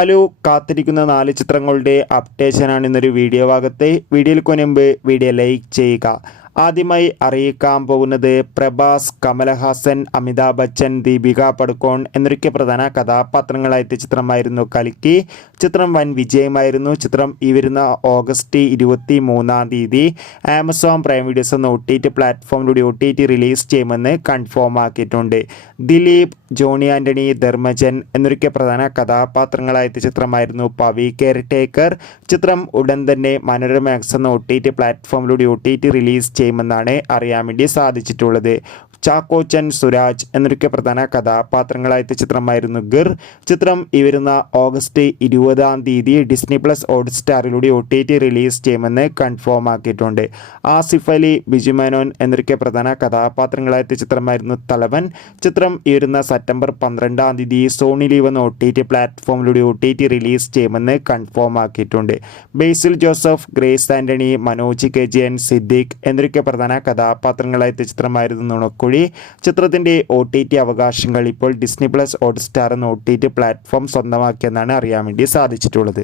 Hello, കാത്തിരിക്കുന്ന 4 ചിത്രങ്ങളുടെ അപ്ഡേഷനാണ് ഇന്നൊരു വീഡിയോ ഭാഗത്ത്. വീഡിയോയിൽ മുൻപ് വീഡിയോ ലൈക്ക് ചെയ്യുക. ആദ്യമായി അറിയിക്കാൻ പോകുന്നത് പ്രഭാസ്, കമലഹാസൻ, അമിതാഭ് ബച്ചൻ, ദീപിക പടുക്കോൺ എന്നൊക്കെ പ്രധാന കഥാപാത്രങ്ങളായിട്ട് ചിത്രമായിരുന്നു കൽക്കി. ചിത്രം വൻ വിജയമായിരുന്നു. ചിത്രം ഈ വരുന്ന ഓഗസ്റ്റ് 23 ആമസോൺ പ്രൈം വീഡിയോസ് എന്ന OTT പ്ലാറ്റ്ഫോമിലൂടെ റിലീസ് ചെയ്യുമെന്ന് കൺഫേം ആക്കിയിട്ടുണ്ട്. ദിലീപ്, ജോണി ആൻ്റണി, ധർമ്മജൻ എന്നൊക്കെ പ്രധാന കഥാപാത്രങ്ങളായിട്ട് ചിത്രമായിരുന്നു പവി കെയർ ടേക്കർ. ചിത്രം ഉടൻ തന്നെ മനോരമ മാക്സ് എന്ന OTT പ്ലാറ്റ്ഫോമിലൂടെ റിലീസ് ചെയ്യുമെന്നാണ് അറിയാൻ വേണ്ടി സാധിച്ചിട്ടുള്ളത്. ചാക്കോച്ചൻ, സുരാജ് എന്നൊക്കെ പ്രധാന കഥാപാത്രങ്ങളായിട്ട് ചിത്രമായിരുന്നു ഗിർ. ചിത്രം ഈ വരുന്ന ഓഗസ്റ്റ് 20 ഡിസ്നി പ്ലസ് ഹോട്ട്സ്റ്റാറിലൂടെ OTT റിലീസ് ചെയ്യുമെന്ന് കൺഫേം ആക്കിയിട്ടുണ്ട്. ആസിഫ് അലി, ബിജു മേനോൻ എന്നൊക്കെ പ്രധാന കഥാപാത്രങ്ങളായിട്ട് ചിത്രമായിരുന്നു തലവൻ. ചിത്രം ഈ വരുന്ന സെപ്റ്റംബർ 12 സോണി ലീവ് എന്ന OTT പ്ലാറ്റ്ഫോമിലൂടെ റിലീസ് ചെയ്യുമെന്ന് കൺഫേം ആക്കിയിട്ടുണ്ട്. ബേസിൽ ജോസഫ്, ഗ്രേസ് ആൻ്റണി, മനോജ് KGN, സിദ്ദിഖ് എന്നൊക്കെ പ്രധാന കഥാപാത്രങ്ങളായിട്ട് ചിത്രമായിരുന്നു നുണക്കുഴി. ചിത്രത്തിന്റെ OTT അവകാശങ്ങൾ ഇപ്പോൾ ഡിസ്നി പ്ലസ് ഹോട്ട്സ്റ്റാർ എന്ന OTT പ്ലാറ്റ്ഫോം സ്വന്തമാക്കിയെന്നാണ് അറിയാൻ വേണ്ടി സാധിച്ചിട്ടുള്ളത്.